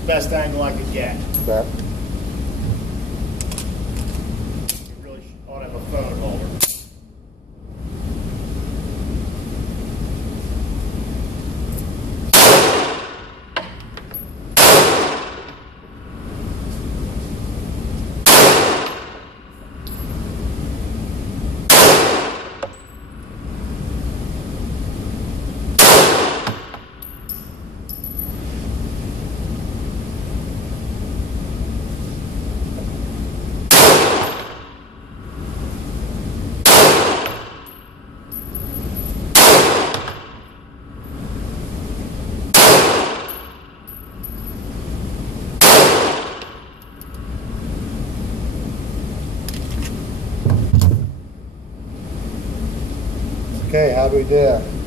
the best angle I could get. That. You really ought to have a phone holder. Okay, how do we do?